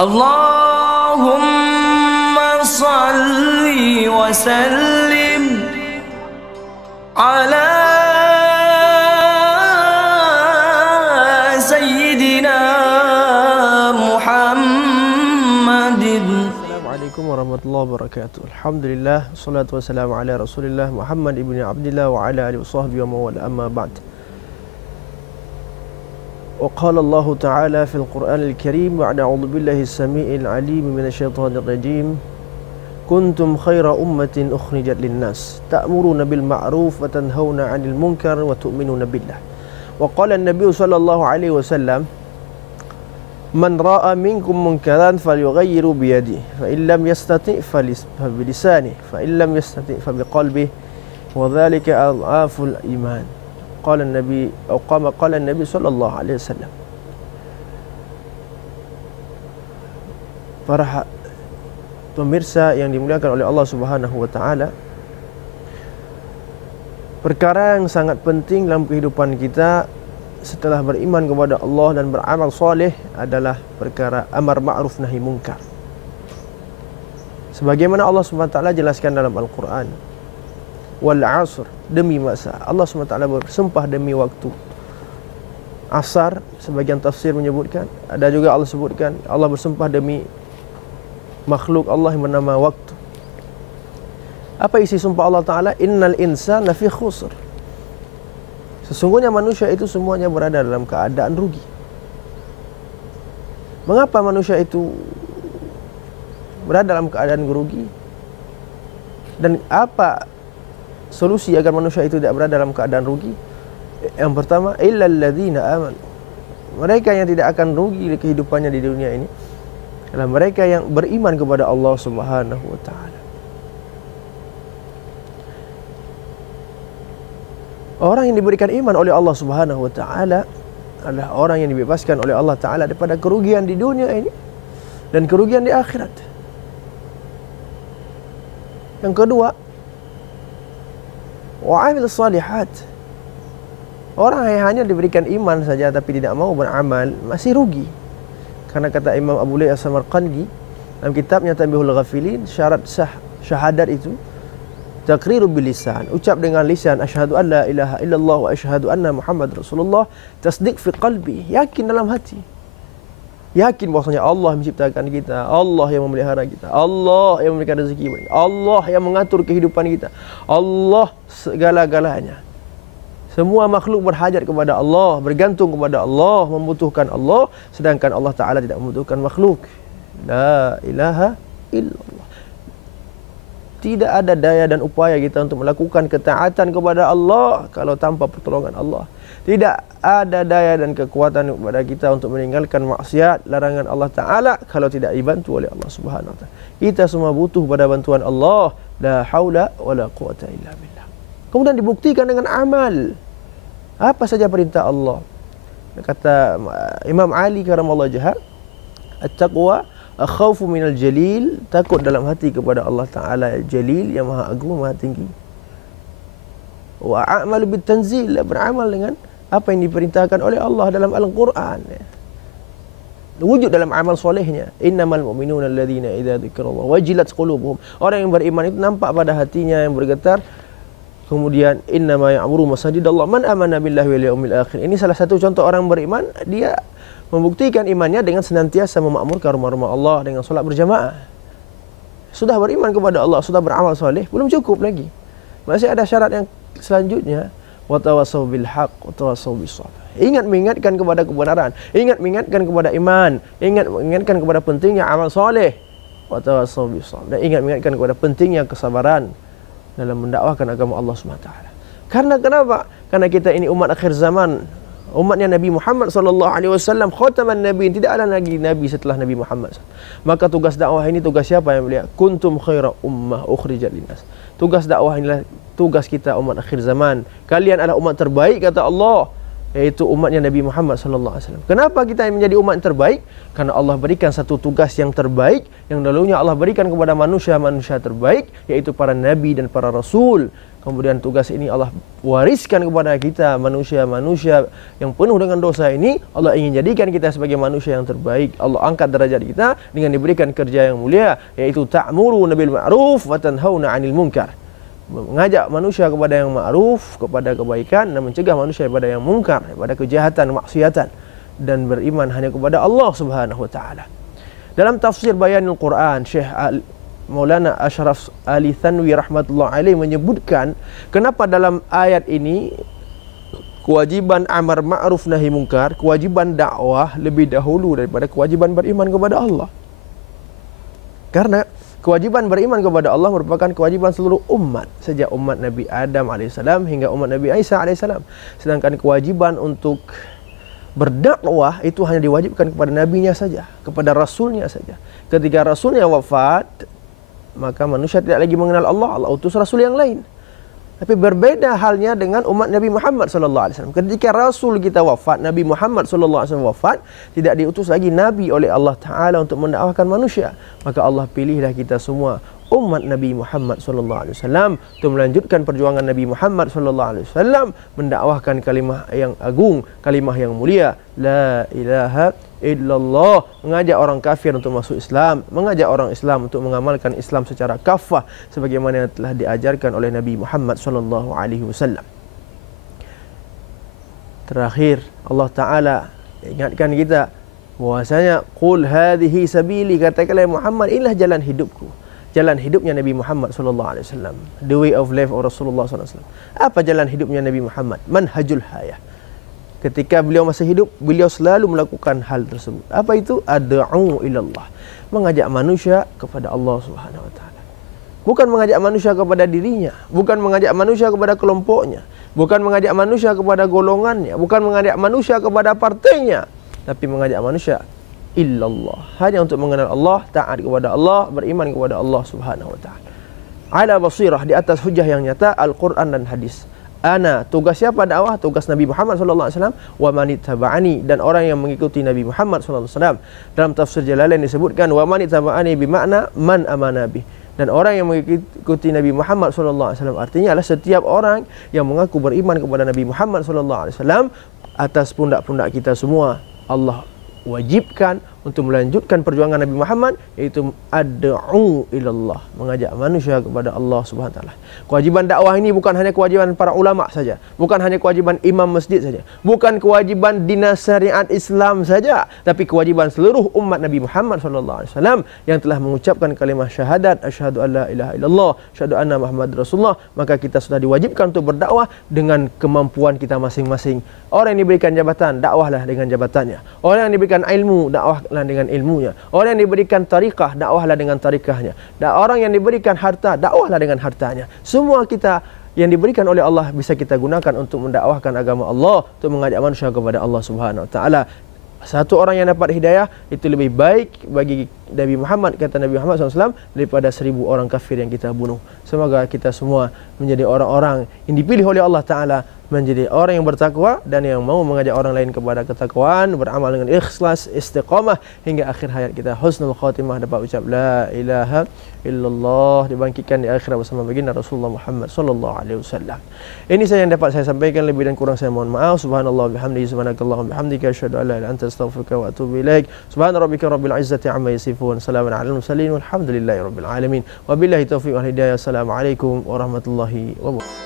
Allahumma salli wa sallim ala sayyidina Muhammadin. Assalamualaikum warahmatullahi wabarakatuh. Alhamdulillah, salatu wassalamu ala Rasulillah Muhammad ibn Abdillah wa ala alihi wasahbihi wa mawala, amma ba'd. وقال الله تعالى في القرآن الكريم بعد أعوذ بالله السميع العليم من الشيطان الرجيم كنتم خير أمة أخرجت للناس تأمرون بالمعروف وتنهون عن المنكر وتؤمنون بالله. وقال النبي صلى الله عليه وسلم من رأى منكم منكرا فليغيروا بيده فإن لم يستطع فبلسانه فإن لم يستطع فبقلبه وذلك أضعاف الإيمان. Qala Nabi qala Nabi sallallahu alaihi wasallam. Para pemirsa yang dimuliakan oleh Allah Subhanahu wa taala, perkara yang sangat penting dalam kehidupan kita setelah beriman kepada Allah dan beramal soleh adalah perkara amar ma'ruf nahi munkar. Sebagaimana Allah Subhanahu wa taala jelaskan dalam Al-Qur'an, wal asr, demi masa. Allah SWT bersumpah demi waktu. Asar, sebagian tafsir menyebutkan, ada juga Allah sebutkan Allah bersumpah demi makhluk Allah yang bernama waktu. Apa isi sumpah Allah Ta'ala? Innal insana fi khusr. Sesungguhnya manusia itu semuanya berada dalam keadaan rugi. Mengapa manusia itu berada dalam keadaan rugi? Dan apa solusi agar manusia itu tidak berada dalam keadaan rugi? Yang pertama, illal ladzina amanu. Mereka yang tidak akan rugi di kehidupannya di dunia ini adalah mereka yang beriman kepada Allah Subhanahu wa taala. Orang yang diberikan iman oleh Allah Subhanahu wa taala adalah orang yang dibebaskan oleh Allah Taala daripada kerugian di dunia ini dan kerugian di akhirat. Yang kedua, wa'amil salihat. Orang yang hanya diberikan iman saja tapi tidak mau beramal masih rugi. Karena kata Imam Abu Layth As-Samarqandi dalam kitabnya Tanbihul Ghafilin, syarat sah syahadat itu taqriru bil lisan, ucap dengan lisan asyhadu an la ilaha illallah wa asyhadu anna Muhammad Rasulullah, tasdiq fi qalbi, yakin dalam hati. Yakin bahwasanya Allah menciptakan kita, Allah yang memelihara kita, Allah yang memberikan rezeki kita, Allah yang mengatur kehidupan kita, Allah segala-galanya. Semua makhluk berhajat kepada Allah, bergantung kepada Allah, membutuhkan Allah, sedangkan Allah Ta'ala tidak membutuhkan makhluk. La ilaha illallah. Tidak ada daya dan upaya kita untuk melakukan ketaatan kepada Allah kalau tanpa pertolongan Allah. Tidak ada daya dan kekuatan kepada kita untuk meninggalkan maksiat, larangan Allah Ta'ala kalau tidak dibantu oleh Allah Subhanahu wa taala. Kita semua butuh pada bantuan Allah. La haula wa la quwata illa billah. Kemudian dibuktikan dengan amal. Apa saja perintah Allah. Kata Imam Ali karamallahu wajhah, at-taqwa akhawfu minal jalil, takut dalam hati kepada Allah Ta'ala Jalil yang maha agung, maha tinggi. Wa a'malu bit tanzil, beramal dengan apa yang diperintahkan oleh Allah dalam Al-Quran. Wujud dalam amal solehnya. Innamal mu'minuna alladhina idza dzikrallah wajilat qulubuhum. Orang yang beriman itu nampak pada hatinya yang bergetar. Kemudian innama ya'muru masajidallah man amana billahi wal yawmil akhir. Ini salah satu contoh orang beriman, dia membuktikan imannya dengan senantiasa memakmurkan rumah-rumah Allah dengan solat berjamaah. Sudah beriman kepada Allah, sudah beramal soleh, belum cukup lagi. Masih ada syarat yang selanjutnya. Wa tawassaw bil haqq wa tawassaw bis sabr. Ingat mengingatkan kepada kebenaran, ingat mengingatkan kepada iman, ingat mengingatkan kepada pentingnya amal soleh. Wa tawassaw bis sabr. Dan ingat mengingatkan kepada pentingnya kesabaran dalam mendakwahkan agama Allah Subhanahu wa taala. Karena kenapa? Karena kita ini umat akhir zaman. Umatnya Nabi Muhammad sallallahu alaihi wasallam, khataman nabi, tidak ada lagi nabi setelah Nabi Muhammad. Maka tugas dakwah ini tugas siapa yang mulia? Kuntum khaira ummah ukhrijat linnas. Tugas dakwah inilah tugas kita umat akhir zaman. Kalian adalah umat terbaik kata Allah, yaitu umatnya Nabi Muhammad sallallahu alaihi wasallam. Kenapa kita menjadi umat terbaik? Karena Allah berikan satu tugas yang terbaik yang dahulunya Allah berikan kepada manusia-manusia terbaik, yaitu para nabi dan para rasul. Kemudian tugas ini Allah wariskan kepada kita, manusia-manusia yang penuh dengan dosa ini. Allah ingin jadikan kita sebagai manusia yang terbaik. Allah angkat derajat kita dengan diberikan kerja yang mulia, yaitu ta'muruna bil ma'ruf wa tanhauna 'anil munkar. Mengajak manusia kepada yang ma'ruf, kepada kebaikan, dan mencegah manusia kepada yang munkar, kepada kejahatan, maksiatan, dan beriman hanya kepada Allah Subhanahu wa taala. Dalam tafsir Bayanul Quran, Syekh Maulana Ashraf Ali Thanwi rahmatullah alaih menyebutkan kenapa dalam ayat ini kewajiban amar ma'ruf nahi mungkar, kewajiban dakwah lebih dahulu daripada kewajiban beriman kepada Allah. Karena kewajiban beriman kepada Allah merupakan kewajiban seluruh umat, sejak umat Nabi Adam alaihissalam hingga umat Nabi Isa alaihissalam. Sedangkan kewajiban untuk berdakwah itu hanya diwajibkan kepada nabinya saja, kepada rasulnya saja. Ketika rasulnya wafat, maka manusia tidak lagi mengenal Allah, Allah utus rasul yang lain. Tapi berbeda halnya dengan umat Nabi Muhammad SAW. Ketika rasul kita wafat, Nabi Muhammad SAW wafat, tidak diutus lagi nabi oleh Allah Ta'ala untuk mendakwahkan manusia. Maka Allah pilihlah kita semua, umat Nabi Muhammad SAW, untuk melanjutkan perjuangan Nabi Muhammad SAW, mendakwahkan kalimah yang agung, kalimah yang mulia, la ilaha illallah, mengajak orang kafir untuk masuk Islam, mengajak orang Islam untuk mengamalkan Islam secara kafah sebagaimana yang telah diajarkan oleh Nabi Muhammad SAW. Terakhir, Allah Ta'ala ingatkan kita bahwasanya qul hadhihi sabili, katakanlah Muhammad, inilah jalan hidupku. Jalan hidupnya Nabi Muhammad SAW, the way of life of Rasulullah SAW. Apa jalan hidupnya Nabi Muhammad? Manhajul hayah. Ketika beliau masih hidup, beliau selalu melakukan hal tersebut. Apa itu? Ad'u ilallah, mengajak manusia kepada Allah Subhanahu wa taala. Bukan mengajak manusia kepada dirinya, bukan mengajak manusia kepada kelompoknya, bukan mengajak manusia kepada golongannya, bukan mengajak manusia kepada partainya, tapi mengajak manusia illallah, hanya untuk mengenal Allah, taat kepada Allah, beriman kepada Allah Subhanahu wa taala. Ala basirah, di atas hujah yang nyata, Al-Quran dan hadis. Ana, tugas siapa dakwah? Tugas Nabi Muhammad SAW. Wa manittaba'ani, dan orang yang mengikuti Nabi Muhammad SAW. Dalam tafsir Jalalain disebutkan wa manittaba'ani bimakna man amana bih. Dan orang yang mengikuti Nabi Muhammad SAW artinya adalah setiap orang yang mengaku beriman kepada Nabi Muhammad SAW. Atas pundak-pundak kita semua Allah wajibkan untuk melanjutkan perjuangan Nabi Muhammad, yaitu ad'u ilallah, mengajak manusia kepada Allah Subhanahu wa taala. Kewajiban dakwah ini bukan hanya kewajiban para ulama saja, bukan hanya kewajiban imam masjid saja, bukan kewajiban dinas syariat Islam saja, tapi kewajiban seluruh umat Nabi Muhammad SAW yang telah mengucapkan kalimah syahadat, asyhadu an la ilaha illallah, asyhadu anna Muhammad Rasulullah. Maka kita sudah diwajibkan untuk berdakwah dengan kemampuan kita masing-masing. Orang yang diberikan jabatan, dakwahlah dengan jabatannya. Orang yang diberikan ilmu, dakwahlah dengan ilmunya. Orang yang diberikan tariqah, dakwahlah dengan tariqahnya. Dan orang yang diberikan harta, dakwahlah dengan hartanya. Semua kita yang diberikan oleh Allah bisa kita gunakan untuk mendakwahkan agama Allah, untuk mengajak manusia kepada Allah Subhanahu wa taala. Satu orang yang dapat hidayah itu lebih baik bagi Nabi Muhammad, kata Nabi Muhammad SAW, daripada 1000 orang kafir yang kita bunuh. Semoga kita semua menjadi orang-orang yang dipilih oleh Allah Ta'ala, menjadi orang yang bertakwa dan yang mau mengajak orang lain kepada ketakwaan, beramal dengan ikhlas, istiqamah hingga akhir hayat kita. Husnul khatimah, dapat ucap la ilaha illallah, dibangkitkan di akhirat bersama baginda Rasulullah Muhammad SAW. Ini saya yang dapat saya sampaikan, lebih dan kurang saya mohon maaf. Subhanallah bihamdihi, subhanakallahumma bihamdika, asyhadu an la ilaha illa anta, astaghfiruka wa atubu ilaik. Subhana rabbika rabbil izzati amma yasifun, salamun alal mursalin, walhamdulillahi rabbil alamin. Wabillahi taufiq wal hidayah. Assalamualaikum warahmatullahi wabarakatuh.